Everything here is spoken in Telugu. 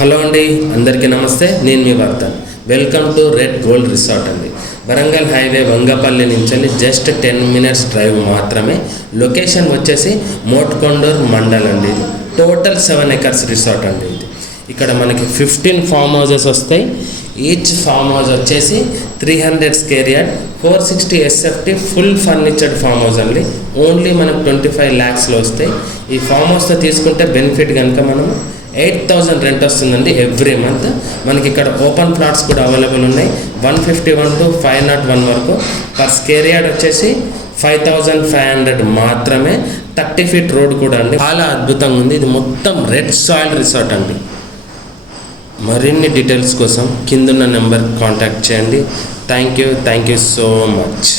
హలో అండి, అందరికీ నమస్తే. నేను మీ Vardhan. Welcome to red gold resort అండి. వరంగల్ హైవే వంగపల్లి నుంచి జస్ట్ 10 minutes డ్రైవ్ మాత్రమే. లొకేషన్ వచ్చేసి మోట్కొండూర్ మండల్ అండి. ఇది టోటల్ 7 acres రిసార్ట్ అండి. ఇది ఇక్కడ మనకి 15 ఫామ్ హౌసెస్ వస్తాయి. ఈచ్ ఫామ్ హౌస్ వచ్చేసి 300 square yard, 460 SFT full ఫర్నిచర్డ్ farm house అండి. ఓన్లీ మనకు 25 lakhsలో వస్తాయి. ఈ ఫామ్ హౌస్తో తీసుకుంటే బెనిఫిట్ కనుక మనం 8,000 రెంట్ వస్తుందండి ఎవ్రీ మంత్. మనకి ఇక్కడ ఓపెన్ ప్లాట్స్ కూడా అవైలబుల్ ఉన్నాయి. 151 to 501 వరకు. పర్ స్క్వేర్ యార్డ్ వచ్చేసి 5,500 మాత్రమే. 30 feet రోడ్ కూడా అండి. చాలా అద్భుతంగా ఉంది. ఇది మొత్తం రెడ్ సాయిల్ రిసార్ట్ అండి. మరిన్ని డీటెయిల్స్ కోసం కిందున్న నెంబర్ కాంటాక్ట్ చేయండి. Thank you so much.